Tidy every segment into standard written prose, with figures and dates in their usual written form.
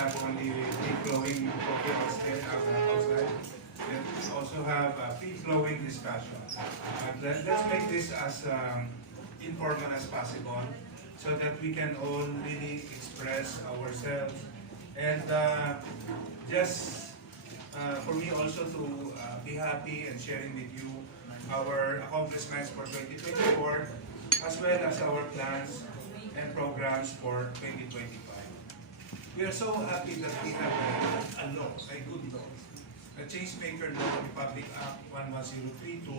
have only free-flowing coffee outside. We also have free-flowing discussion. Let's make this as informal as possible so that we can all really express ourselves. And just for me also to be happy and sharing with you our accomplishments for 2024 as well as our plans and programs for 2025. We are so happy that we have a law, a good law, a Changemaker Law, Republic Act 11032,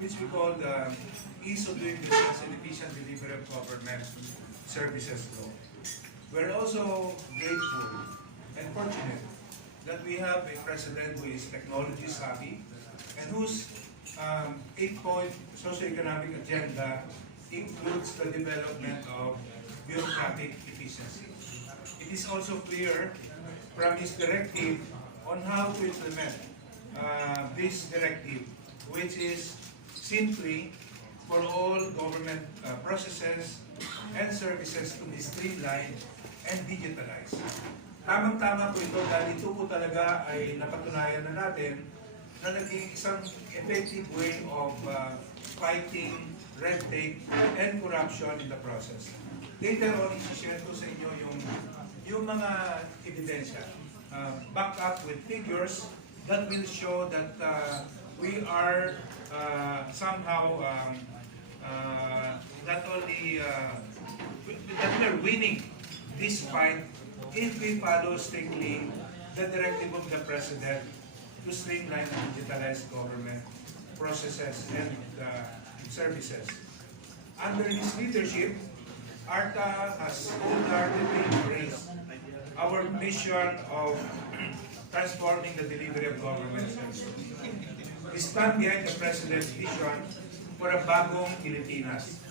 which we call the Ease of Doing Business and Efficient Delivery of Government Services Law. We're also grateful and fortunate that we have a president who is technology savvy and whose 8-point socioeconomic agenda includes the development of bureaucratic efficiency. It is also clear from his directive on how to implement this directive, which is simply for all government processes and services to be streamlined and digitalized. Tamang-tama po ito dahil ito po talaga ay napatunayan na natin na naging isang effective way of fighting red tape and corruption in the process. Later on, isi-share ko sa inyo yung mga ebidensya, back up with figures that will show that we are somehow not only that we are winning this fight if we follow strictly the directive of the President to streamline and digitalize government processes and services. Under his leadership, ARTA has wholeheartedly embraced our mission of transforming the delivery of government services. We stand behind the President's vision for a bagong Pilipinas,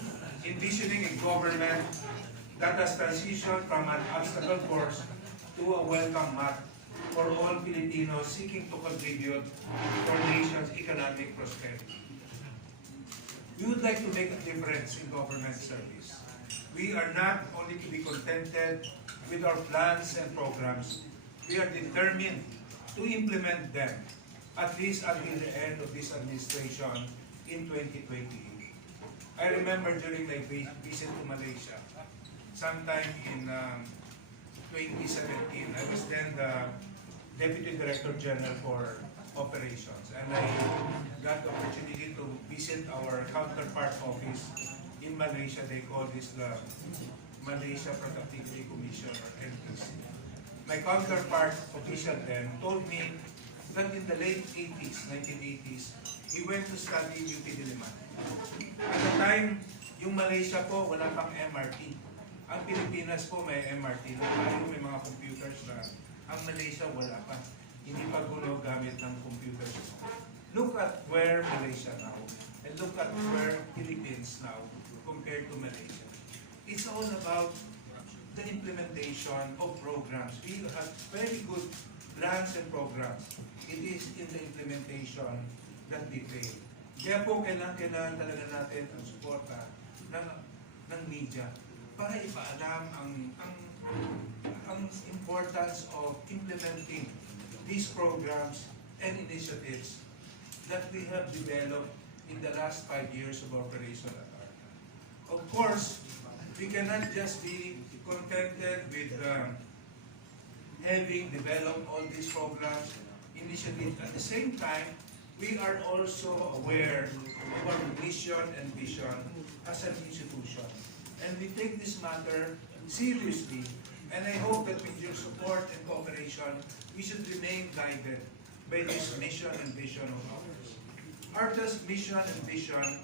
envisioning a government that has transitioned from an obstacle course to a welcome mat for all Filipinos seeking to contribute to our nation's economic prosperity. We would like to make a difference in government service. We are not only to be contented with our plans and programs, we are determined to implement them, at least until the end of this administration in 2028. I remember during my visit to Malaysia, sometime in 2017, I was then the Deputy Director General for Operations, and I got the opportunity to visit our counterpart office in Malaysia. They call this the Malaysia Productivity Commission, or MPC. My counterpart official then told me that in the late 80s, 1980s, he went to study UP Diliman. At the time, yung Malaysia po, wala pang MRT. Ang Pilipinas po may MRT na tayo, may mga computers na. Ang Malaysia wala pa. Hindi pa gulo gamit ng computers. Look at where Malaysia now, and look at where Philippines now compared to Malaysia. It's all about the implementation of programs. We have very good plans and programs. It is in the implementation that we fail. Kaya po kailangan talaga natin ang suporta ng media para ipaalam ang importance of implementing these programs and initiatives that we have developed in the last 5 years of operation at ARTA. Of course, we cannot just be contented with having developed all these programs, initiatives. At the same time, we are also aware of our mission and vision as an institution. And we take this matter seriously. And I hope that with your support and cooperation, we should remain guided by this mission and vision of ours. ARTA's mission and vision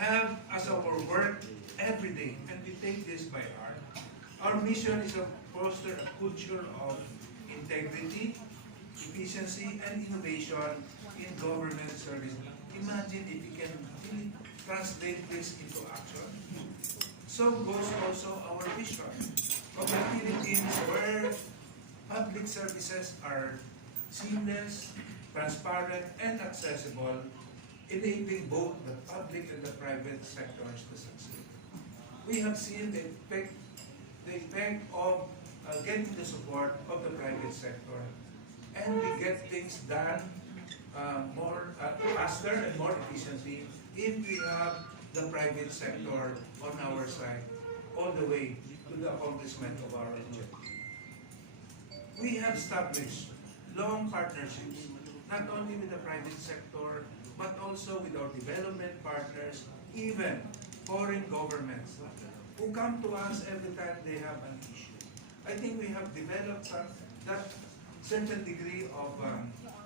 have as our work every day, and we take this by heart. Our mission is to foster a culture of integrity, efficiency, and innovation in government service. Imagine if we can really translate this into action. So goes also our vision of the Philippines, where public services are seamless, transparent, and accessible, enabling both the public and the private sectors to succeed. We have seen the effect of getting the support of the private sector. And we get things done more faster and more efficiently if we have the private sector on our side all the way to the accomplishment of our objective. We have established long partnerships, not only with the private sector, but also with our development partners, even foreign governments who come to us every time they have an issue. I think we have developed that certain degree of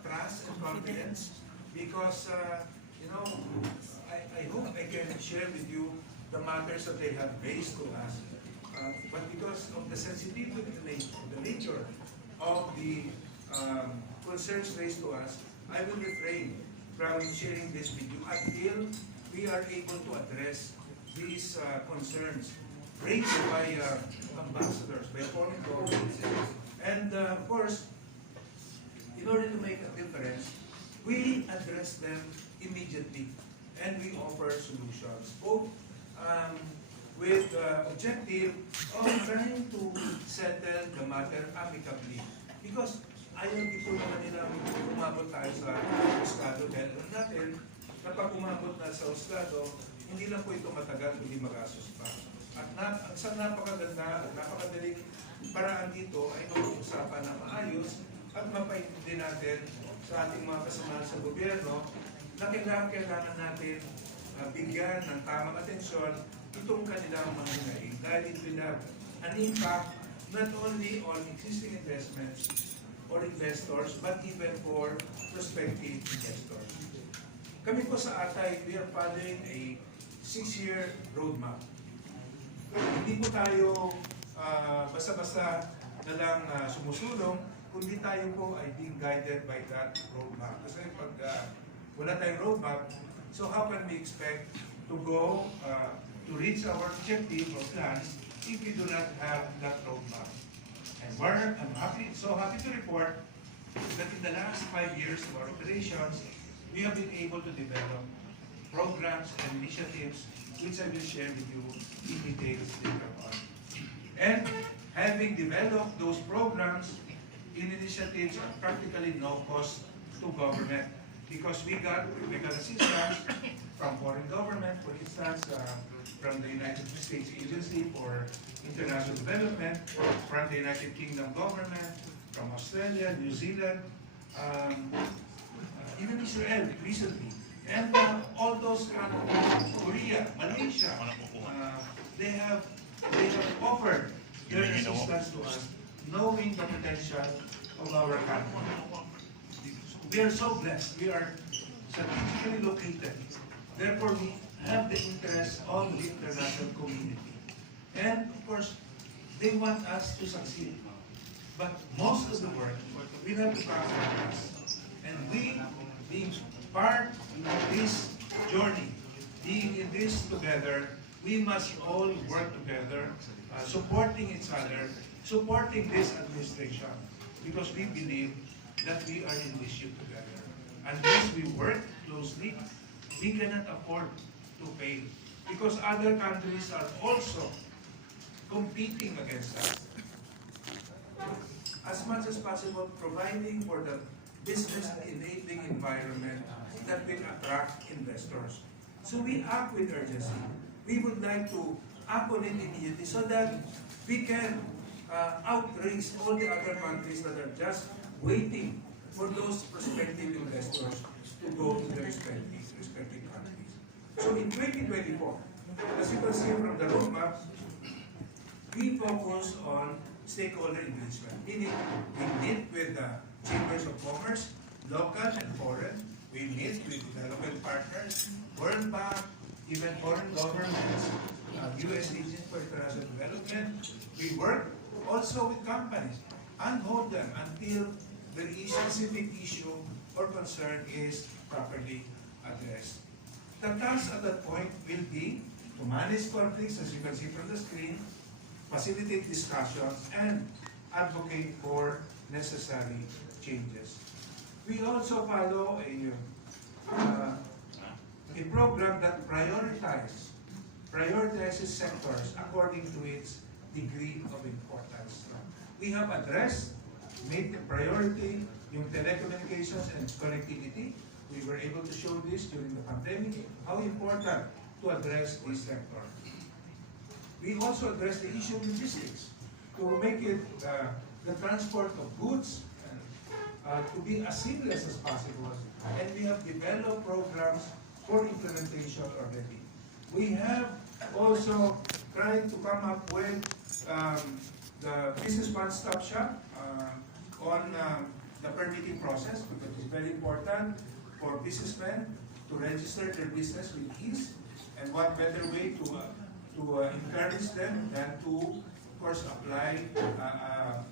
trust and confidence because, I hope I can share with you the matters that they have raised to us. But because of the sensitivity, the nature of the concerns raised to us, I will refrain from sharing this with you until we are able to address these concerns raised by ambassadors, by foreign governments. And of course, in order to make a difference, we address them immediately and we offer solutions, both with the objective of trying to settle the matter amicably. Because ayaw dito naman nilang umabot tayo sa husgado. Dahil natin, kapag umabot na sa husgado, hindi lang po ito matagal, hindi magastos pa. At sa napakaganda at napakadaling paraan dito ay mag-uusapan na maayos at mapaintindi natin sa ating mga kasamahan sa gobyerno na kailangan natin bigyan ng tamang atensyon itong kanilang mga hinaing dahil it will have an impact not only on existing investments or investors but even for prospective investors. Kami po sa ATAY, we are following a 6-year roadmap. Hindi po tayo basta-basta na lang sumusulong, kundi tayo po ay being guided by that roadmap. Kasi pag wala tayong roadmap, so how can we expect to go to reach our objective or plans if we do not have that roadmap? And I'm so happy to report that in the last 5 years of our operations, we have been able to develop programs and initiatives which I will share with you in details later on. And having developed those programs in initiatives at practically no cost to government, because we got assistance from foreign government, for instance, from the United States Agency for International Development, from the United Kingdom government, from Australia, New Zealand, even Israel recently, and all those countries, Korea, Malaysia, they have offered their assistance to us, knowing the potential of our country. We are so blessed. We are strategically located. Therefore, we have the interest of the international community. And of course, they want us to succeed. But most of the work, we have to come from us. And we, being part of this journey, being in this together, we must all work together, supporting each other, supporting this administration, because we believe that we are in this ship together. Unless we work closely, we cannot afford to fail, because other countries are also competing against us. As much as possible, providing for the business enabling environment that will attract investors. So we act with urgency. We would like to act on it immediately so that we can outrace all the other countries that are just waiting for those prospective investors to go to their respective countries. So in 2024, as you can see from the roadmap, we focus on stakeholder engagement, meaning we meet with the chambers of commerce, local and foreign. We meet with development partners, World Bank, even foreign governments, U.S. Agency for International Development. We work also with companies and hold them until the specific issue or concern is properly addressed. The task at that point will be to manage conflicts, as you can see from the screen, facilitate discussions, and advocate for necessary changes. We also follow a program that prioritizes sectors according to its degree of importance. we have addressed, made a priority yung telecommunications and connectivity. We were able to show this during the pandemic, how important to address this sector. We also address the issue of logistics to make it the transport of goods to be as seamless as possible. And we have developed programs for implementation already. We have also tried to come up with the business one-stop shop on the permitting process, because it's very important for businessmen to register their business with ease. And what better way to encourage them than to, of course, apply,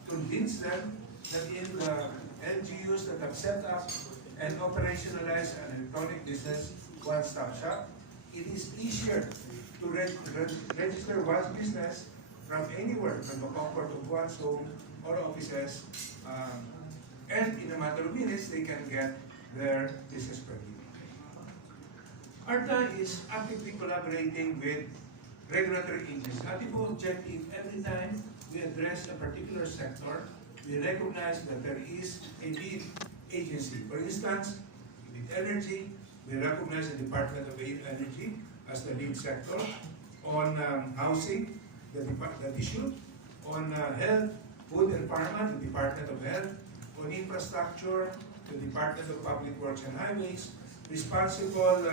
convince them that in the LGUs that have set up and operationalized an electronic business one-stop shop, it is easier to register one's business from anywhere, from the comfort of one's home or offices, and in a matter of minutes, they can get their business permit. ARTA is actively collaborating with regulatory agencies. Ating po objective, every time we address a particular sector, we recognize that there is a lead agency. For instance, with energy, we recognize the Department of Energy as the lead sector. On housing, that issue. On health, food and pharma, the Department of Health. On infrastructure, the Department of Public Works and Highways. Responsible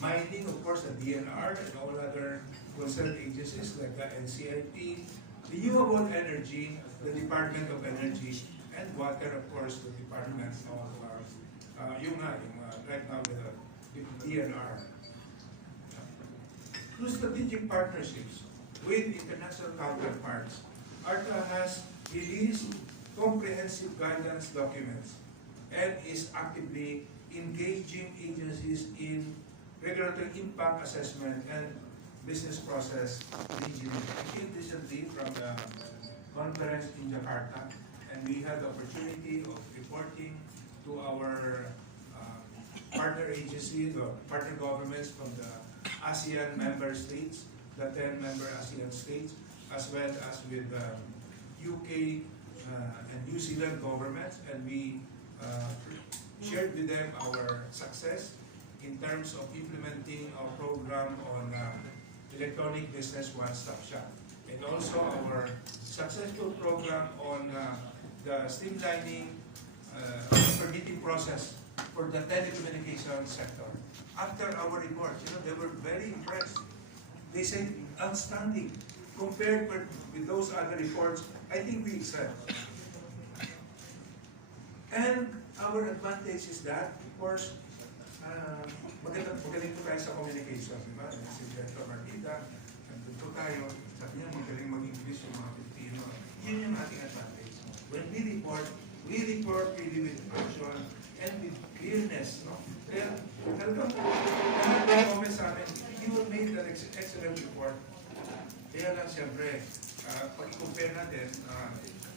mining, of course, the DNR and all other concerned agencies like the NCIP. Renewable energy, the Department of Energy. And water, of course, the Department of right now the DNR. Through strategic partnerships with international counterparts, ARTA has released comprehensive guidance documents and is actively engaging agencies in regulatory impact assessment and business process engineering. I came recently from the conference in Jakarta, and we had the opportunity of reporting to our partner agencies, the partner governments from the ASEAN member states, the 10 member ASEAN states, as well as with the UK and New Zealand governments, and we shared with them our success in terms of implementing our program on electronic business one-stop shop, and also our successful program on the streamlining permitting process for the telecommunications sector. After our report, they were very impressed. They said, outstanding. Compared with those other reports, I think we excel. And our advantage is that, of course, magaling po tayo sa communication, di ba? Si Director Martita, nandun po tayo, sabi niya magaling mag-English yung mga Pilipino. Yun yung ating advantage. When we report really with passion and with clearness, no? Kaya, talagang, comment sa amin, you made an excellent report. Kaya lang, siyempre, pag i-compare natin,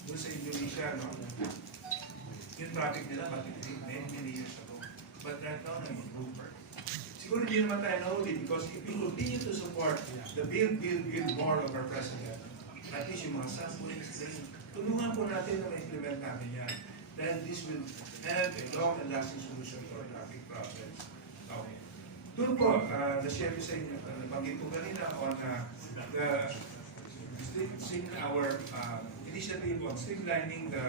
dun sa Indonesia, no? Yung traffic nila, many years ago. But right now, nag-improve. Siguro hindi naman tayo nahuli because if we continue to support the build more of our president, at least yung mga subways, tulungan po natin na ma-implement natin yan. Then this will have a long and lasting solution to our traffic problems. Okay. Doon po, na-share ko sa inyo, nabanggit ko kanina on our initiative on streamlining the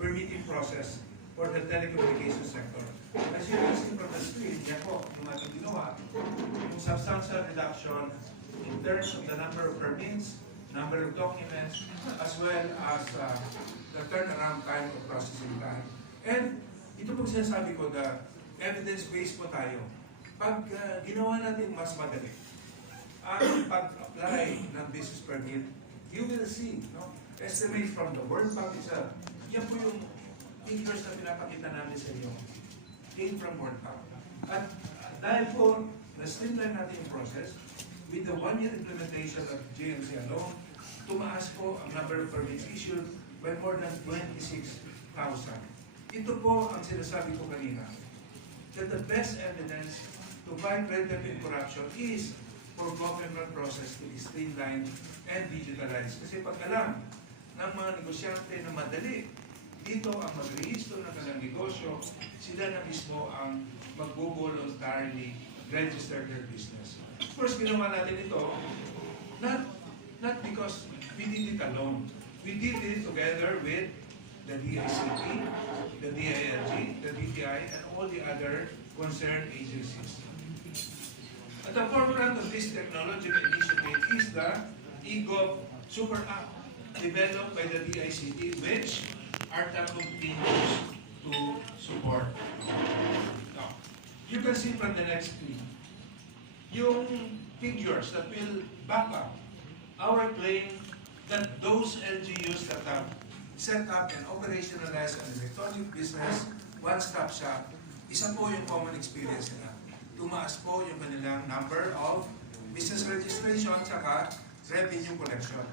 permitting process for the telecommunications sector. As you can see from the screen, yan po, yung ating ginawa, yung substantial reduction in terms of the number of permits, number of documents, as well as the turnaround time of processing time. And ito po sinasabi ko, the evidence-based po tayo. Pag ginawa natin mas madali, ang pag-apply ng business permit, you will see, no? Estimate from the World Bank itself. Yan po yung figures na pinapakita namin sa inyo. Came from World Bank. At dahil po, na-streamline natin yung process, with the 1-year implementation of GMC alone, tumaas po ang number of permits issued by more than 26,000. Ito po ang sinasabi ko kanina, that the best evidence to fight red tape and corruption is for government process to be streamlined and digitalized. Kasi pag alam ng mga negosyante na madali. Dito ang mag-rehistro ng kanilang negosyo, sila na mismo ang mag-voluntarily register their business. Of course, ginawa natin ito, not because we did it alone. We did it together with the DICT, the DILG, the DTI, and all the other concerned agencies. At the forefront of this technological initiative is the eGov Super App developed by the DICT, which ARTA continues to support. Now, you can see from the next tweet, yung figures that will back up our claim that those LGUs that have set up and operationalized an electronic business one-stop shop, isa po yung common experience nila. Tumaas po yung kanilang number of business registration saka revenue collection.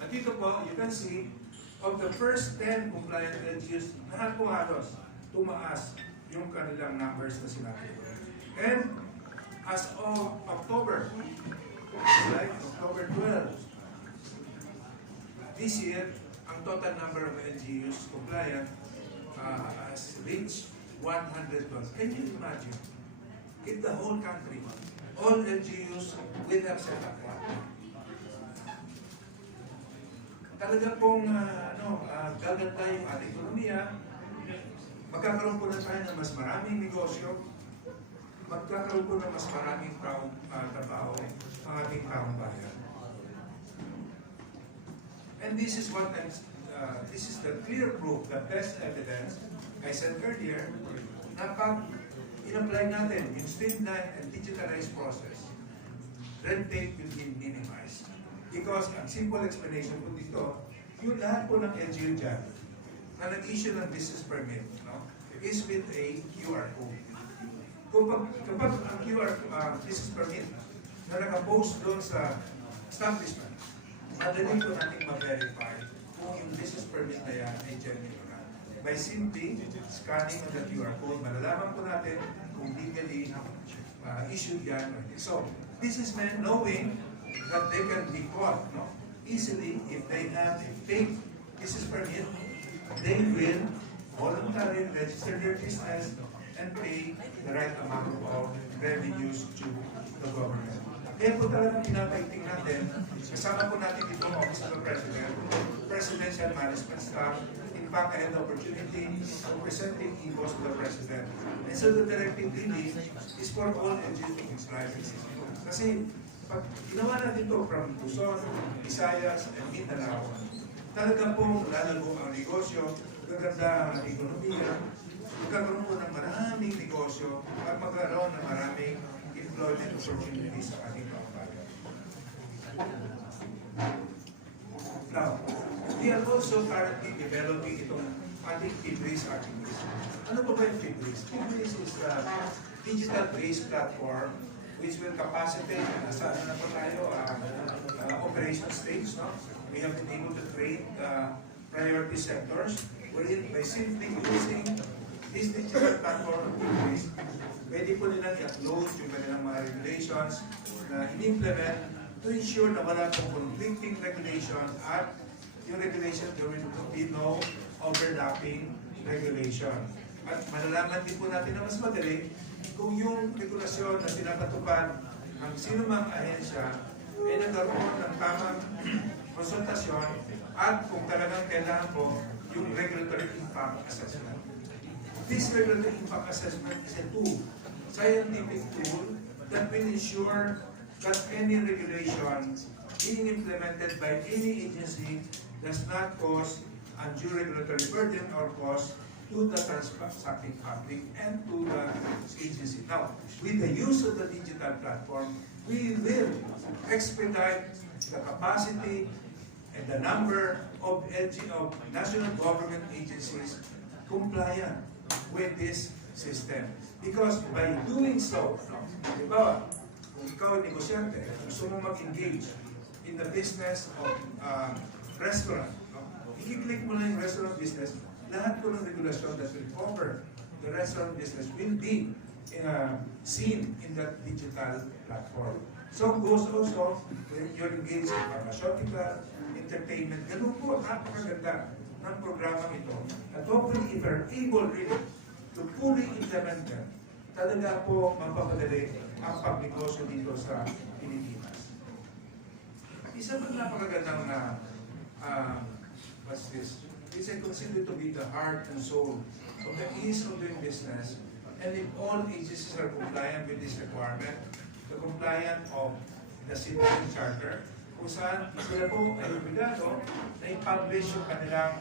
At dito po, you can see, of the first 10 compliant LGUs, lahat po halos tumaas yung kanilang numbers na sinabi ko. And as of October, like October 12, this year, ang total number of LGUs compliant has reached 112. Can you imagine? In the whole country, all LGUs will have set up that. Talaga pong gaganda yung ating ekonomiya, magkakaroon po na tayo ng mas maraming negosyo, magkakaroon po ng mas maraming trabaho ang ating taong bayan. And this is what this is the clear proof, the best evidence, I said earlier, na pag in-apply natin yung streamlined and digitalized process, red tape will be minimized. Because ang simple explanation po dito, yung lahat po ng LGU dyan na nag-issue ng business permit, no, is with a QR code. Kapag ang QR business permit na nakapost doon sa establishment, madali po natin ma-verify kung yung business permit na yan ay genuine o not. By simply scanning the QR code, malalaman po natin kung legally issued yan. So, businessmen knowing that they can be caught easily if they have a fake business permit, they will voluntarily register their business and pay the right amount of revenues to the government. Kaya po talagang pinapaiting natin, kasama po natin dito ang Office of the President, Presidential Management Staff. In fact, I had the opportunity of presenting EBOS to the President. And so the directive really is for all LGUs licenses. Kasi pag ginawa natin ito from Luzon, Visayas, and Mindanao, talaga po lalago ang negosyo, gaganda ang ekonomiya, magkakaroon po ng maraming negosyo at magkaroon ng maraming employment opportunities sa ating pambayan. Now, we are also currently developing itong ating FIBRIS activities. Ano po ba yung FIBRIS? FIBRIS is a digital-based platform which will capacitate, nasa na po tayo, operation stage, no? We have been able to create priority sectors wherein by simply using this digital platform of FIBRIS, pwede po nilang i-upload yung kanilang mga regulations na in-implement to ensure na wala pong conflicting regulation at yung regulation, there will be no overlapping regulation. At malalaman din po natin na mas madali kung yung regulasyon na pinapatupad ng sinumang ahensya ay nagkaroon ng tamang konsultasyon at kung talagang kailangan po yung regulatory impact assessment. This regulatory impact assessment is a tool, scientific tool that will ensure that any regulation being implemented by any agency does not cause undue regulatory burden or cost to the transacting public and to the agency. Now, with the use of the digital platform, we will expedite the capacity and the number of national government agencies compliant with this system. Because by doing so, di ba, kung ikaw ay negosyante, gusto mo mag-engage in the business of restaurant, i-click mo na yung restaurant business, lahat po ng regulasyon that will cover the restaurant business will be seen in that digital platform. So goes also when you're engaged in pharmaceutical, entertainment, ganun po, napakaganda ng programang ito. At hopefully, if you're able really to fully implement them, talaga po mapapadali ang pagnegosyo dito sa Pilipinas. Isa pa napakagandang na, what's this? It's considered to be the heart and soul of the ease of doing business. And if all agencies are compliant with this requirement, the compliant of the Citizen Charter, kung saan sila po ay obligado na i-publish yung kanilang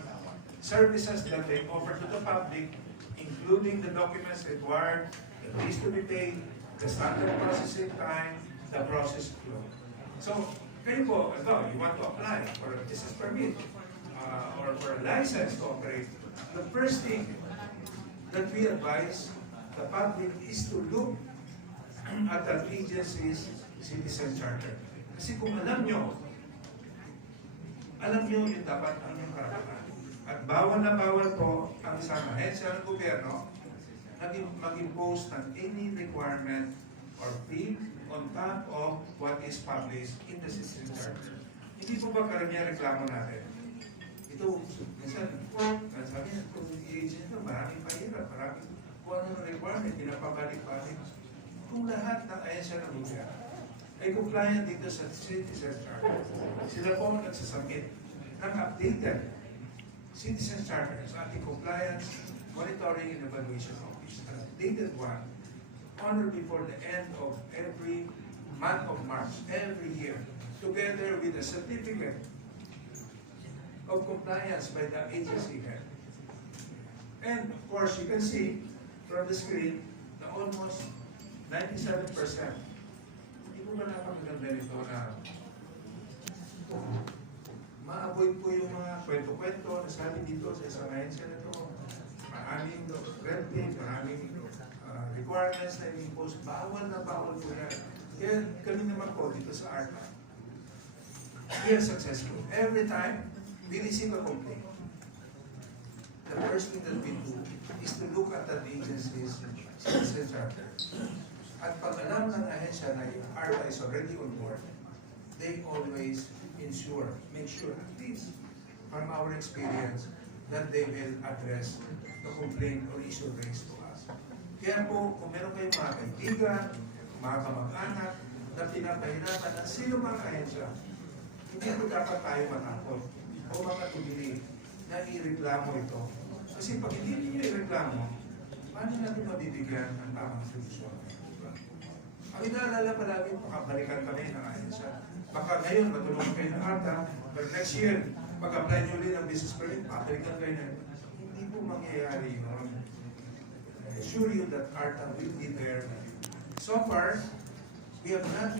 services that they offer to the public, including the documents required, the fees to be paid, the standard processing time, the process flow. So, kayo po, you want to apply for a business permit or for a license to operate, the first thing that we advise the public is to look at that agency's Citizen Charter. Kasi kung alam nyo yung dapat ang yung karapatan. At bawal na bawal po ang isang ahensya ng gobyerno na mag-impose ng any requirement or fee on top of what is published in the Citizen Charter. Hindi po ba karamihan reklamo natin? Ito, minsan, sabi niya, kung i-agent ito, maraming pahirap, maraming kung ano requirement, pinapabalik-balik. Kung lahat ng ahensya ng gobyerno ay compliant dito sa Citizen Charter, sila po ang nagsasubmit ng updated Citizen Charter sa ating Compliance, Monitoring and Evaluation Office. An updated one on or before the end of every month of March, every year, together with a certificate of compliance by the agency head. And of course, you can see from the screen na almost 97%. Hindi po ba napakaganda nito na ma-avoid po yung mga kwento-kwento na sabi dito sa isang ahensya na ito. Maraming red tape, maraming requirements na i-impose. Bawal na bawal po yan. Kaya kami naman po dito sa ARTA, we are successful. Every time we receive a complaint, the first thing that we do is to look at that agency's Citizen Charter. At pag alam ng ahensya na yung ARTA is already on board, they always make sure, at least from our experience, that they will address the complaint or issue raised to us. Kaya po, kung meron kayong mga kaibigan, mga kamag-anak, na pinapahirapan ng sino mga ahensya, hindi po dapat tayo matakot o makatubili na i-reklamo ito. Kasi pag hindi niyo i-reklamo, paano natin mabibigyan ang tamang solusyon? Ang inaalala palagi, makabalikan kami ng ahensya. Baka ngayon, matulungan kayo ng ARTA, but next year, pag-apply nyo ulit ng business permit, pabalikan kayo na. Hindi po mangyayari yun. I assure you that ARTA will be there. So far, we have not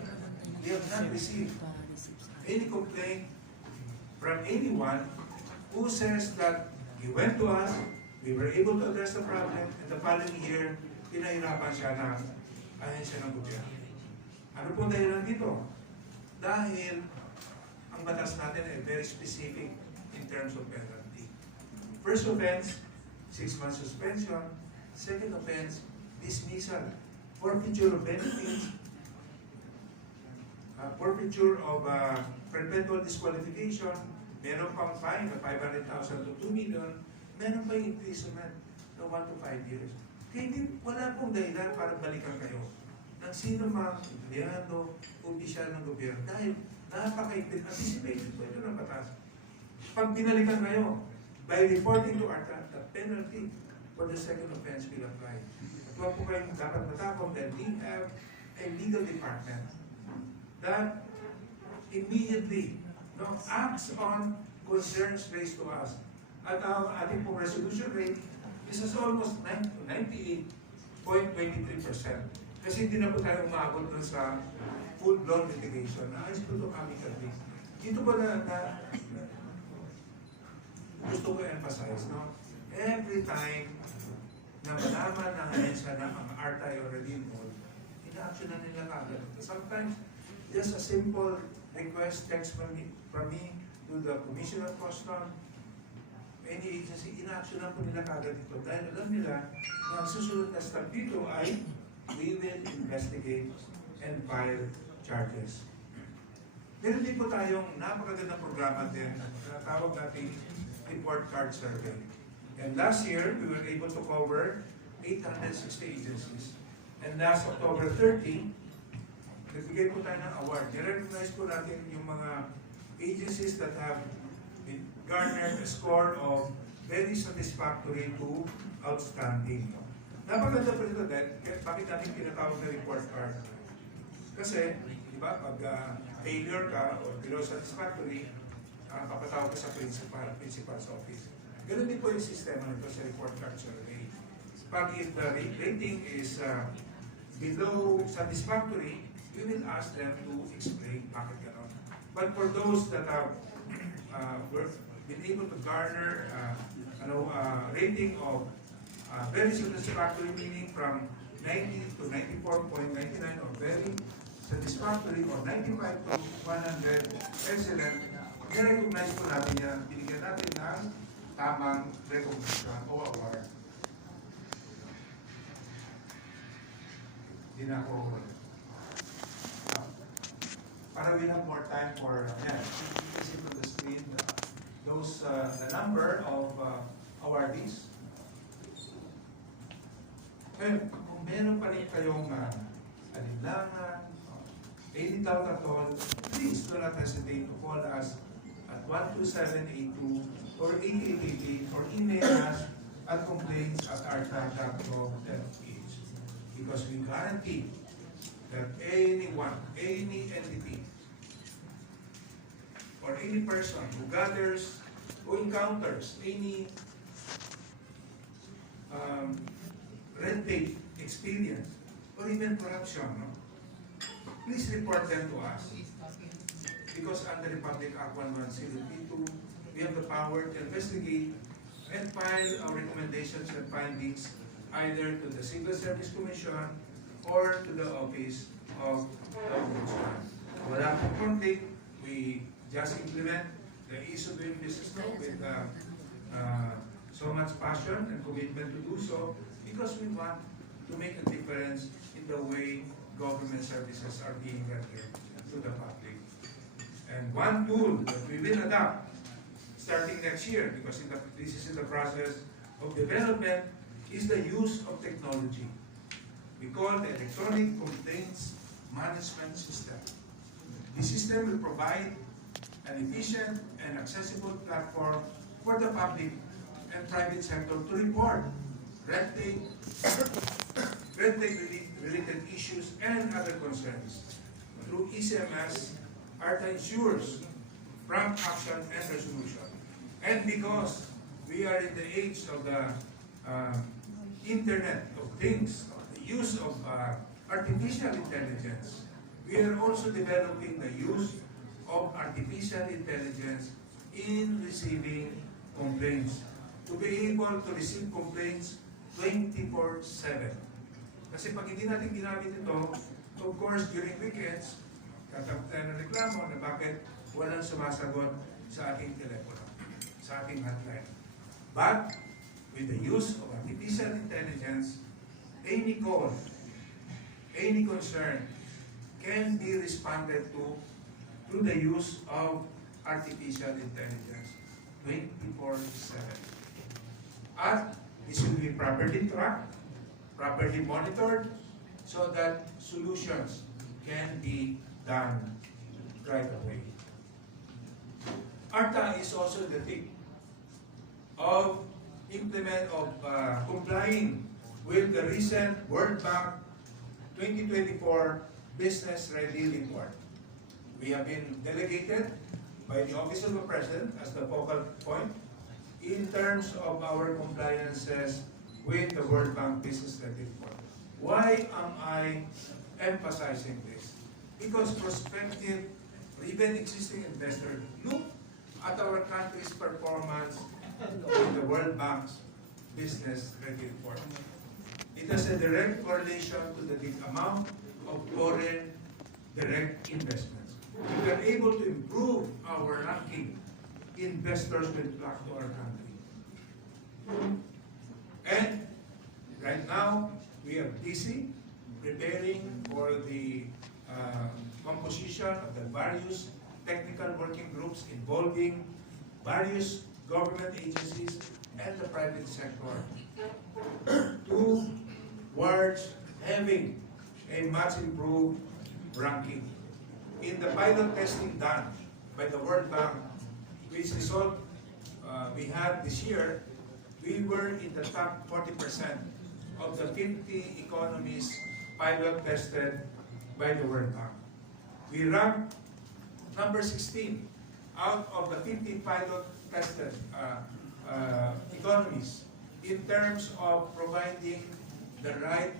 received any complaint from anyone who says that he went to us, we were able to address the problem, and the following year, pinahirapan siya ng ahensya ng gobyerno. Ano po dahilan dito? Dahil ang batas natin ay very specific in terms of penalty. First offense, 6 months suspension. Second offense, dismissal. Forfeiture of benefits. Forfeiture of perpetual disqualification. Meron pang fine na 500,000 to 2 million. Meron pa yung imprisonment na 1 to 5 years. Kaya wala pong dahilan para balikan kayo ng sino mang empleyado, opisyal ng gobyerno. Dahil napaka-anticipated po ito ng batas. Pag binalikan kayo, by reporting to ARTA, the penalty for the second offense will apply. At huwag po kayong dapat matakot that we have a legal department that immediately acts on concerns raised to us. At ang ating pong resolution rate is almost 98.23%. Kasi hindi na po tayo umabot dun sa full-blown litigation. Naayos po ito amicably. Dito po na gusto ko emphasize, no? Every time na malaman ng ahensya na ang ARTA ay already involved, ina-action na nila kagad. Sometimes, just a simple request text from me to the Commission of Custom, any agency, ina-action na po nila kagad ito. Dahil alam nila na ang susunod na step dito ay we will investigate and file charges. Meron din po tayong napakagandang programa din na tawag natin report card survey. And last year, we were able to cover 860 agencies. And last October 30, nagbigay po tayo ng award. Nirecognize po natin yung mga agencies that have garnered a score of very satisfactory to outstanding. Napaganda po ito dahil bakit natin tinatawag na report card? Kasi, di ba, pag failure ka o below satisfactory, papatawag ka sa principal's office. Ganun din po yung sistema nito sa report card survey. Pag if the rating is below satisfactory, we will ask them to explain bakit gano'n. But for those that have been able to garner rating of very satisfactory, meaning from 90 to 94.99 or very satisfactory or 95 to 100 excellent, i-recognize po natin yan, binigyan natin ng tamang recognition o award. Hindi na ako para we have more time for you see on the screen the number of awardees. Ngayon, kung meron pa rin kayong alinlangan, any doubt at all, please do not hesitate to call us at 12782 or 8888 or email us at complaints@arta.gov.ph, because we guarantee that anyone, any entity, or any person who gathers, who encounters any red tape experience or even corruption, please report them to us. Because under Republic Act 11032, we have the power to investigate and file our recommendations and findings either to the Civil Service Commission or to the Office of the Ombudsman. Wala pong conflict, we just implement the ease of doing business law with so much passion and commitment to do so, because we want to make a difference in the way government services are being rendered to the public. And one tool that we will adopt starting next year, because this is in the process of development, is the use of technology. We call the Electronic Complaints Management System. The system will provide an efficient and accessible platform for the public and private sector to report red tape related issues and other concerns. Through ECMS, ARTA ensures prompt action and resolution. And because we are in the age of the Internet of Things, the use of artificial intelligence, we are also developing the use of artificial intelligence in receiving complaints. To be able to receive complaints 24/7. Kasi pag hindi natin ginamit ito, of course, during weekends, tatanggap tayo ng reklamo na bakit walang sumasagot sa ating telepono, sa ating hotline. But, with the use of artificial intelligence, any call, any concern can be responded to through the use of artificial intelligence 24/7. At this will be properly tracked, properly monitored, so that solutions can be done right away. ARTA is also the tip of complying with the recent World Bank 2024 Business Ready Report. We have been delegated by the Office of the President as the focal point in terms of our compliances with the World Bank Business Ready Report. Why am I emphasizing this? Because prospective or even existing investors look at our country's performance in the World Bank's Business Ready Report. It has a direct correlation to the amount of foreign direct investments. We are able to improve our ranking. Investors will flock to our country. And right now, we are busy preparing for the composition of the various technical working groups involving various government agencies and the private sector towards having a much improved ranking. In the pilot testing done by the World Bank, which result we had this year, we were in the top 40% of the 50 economies pilot tested by the World Bank. We ranked number 16 out of the 50 pilot tested economies in terms of providing the right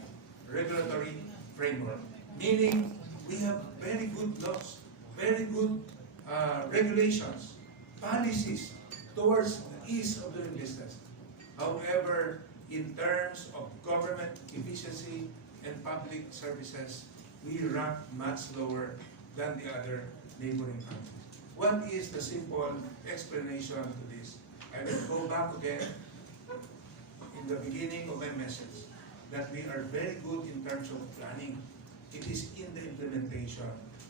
regulatory framework. Meaning, we have very good laws, very good regulations, policies towards the ease of doing business. However, in terms of government efficiency and public services, we rank much lower than the other neighboring countries. What is the simple explanation to this? I will go back again in the beginning of my message that we are very good in terms of planning. It is in the implementation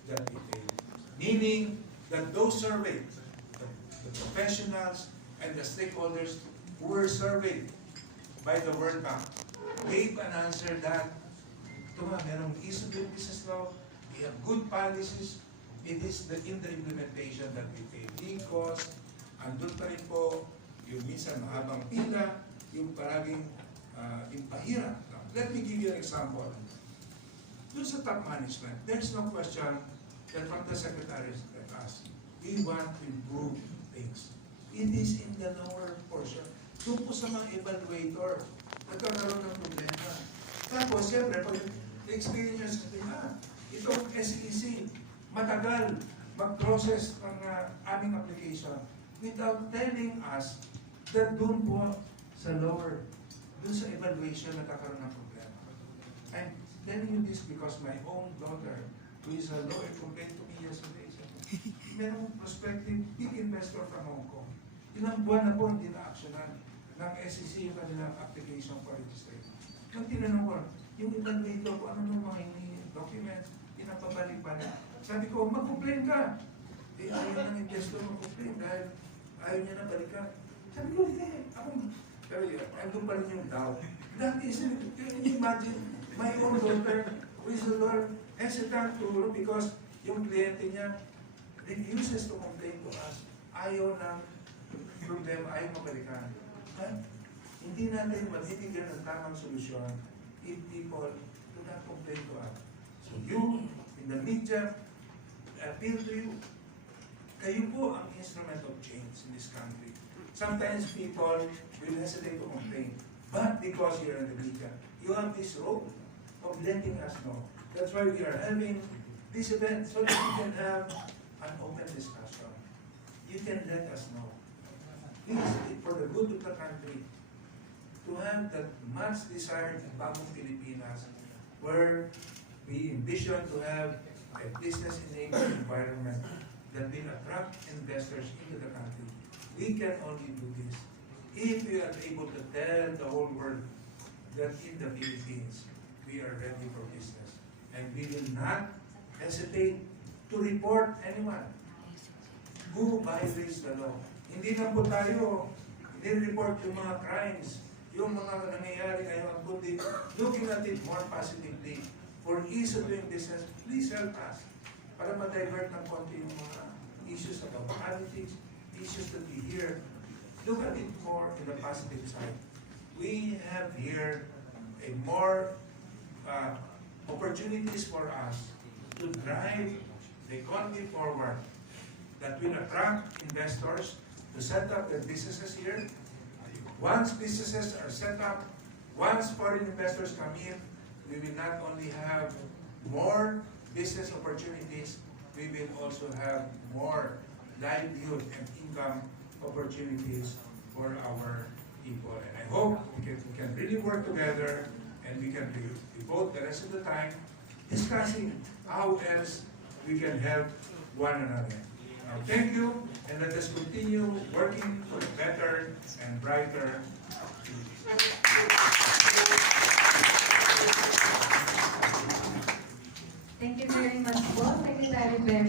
that we fail. Meaning that those surveyed, the professionals and the stakeholders who were surveyed by the World Bank gave an answer that ito nga, merong ease of doing business law, we have good policies, it is in the implementation that we fail. Because andun pa rin po yung minsan mahabang pila, yung paraging yung pahirap. Let me give you an example. Doon sa top management, there's no question that from the secretaries like us, we want to improve things. It is in the lower portion. Doon po sa mga evaluator, nagkakaroon ng problema. Tapos, siyempre, pag experience natin, itong SEC, matagal mag-process ng aming application without telling us that doon po sa lower, doon sa evaluation nagkakaroon ng problema. I'm telling you this because my own daughter, who is a lawyer, complained to me yesterday. Merong prospective big investor from Hong Kong. Ilang buwan na po hindi na-actionan ng SEC yung kanilang application for registration. Nung tinanong ko, yung evaluator ko, ano nung mga documents, pinapabalik pa na. Sabi ko, mag-complain ka. Eh, ayaw ng investor mag-complain dahil ayaw niya na balikan. Sabi ko, hindi. Pero yun, andun pa rin yung doubt. That is, can you imagine, my own daughter, who is a lawyer, hesitant to, because yung kliyente niya refuses to complain to us. Ayaw ng problema, ayaw mabalikan. But, hindi natin mabibigyan ng tamang solusyon if people do not complain to us. So you, in the media, appeal to you. Kayo po ang instrument of change in this country. Sometimes people will hesitate to complain. But because you're in the media, you have this role of letting us know. That's why we are having this event, so that we can have an open discussion. You can let us know. Please, for the good of the country, to have that much desired bagong Pilipinas, where we envision to have a business-enabled environment that will attract investors into the country. We can only do this if we are able to tell the whole world that in the Philippines, we are ready for business. And we will not hesitate to report anyone who violates the law. Hindi lang po tayo report yung mga crimes, yung mga nangyayari ngayon, kundi looking at it more positively. For ease of doing business, please help us para ma-divert ng konti yung mga issues about politics, issues that we hear. Look at it more in the positive side. We have here a more opportunities for us to drive the economy forward that will attract investors to set up their businesses here. Once businesses are set up, once foreign investors come in, we will not only have more business opportunities, we will also have more livelihood and income opportunities for our people. And I hope we can really work together and we can devote the rest of the time discussing how else we can help one another. Now, thank you, and let us continue working for a better and brighter future. Thank you very much po. very, very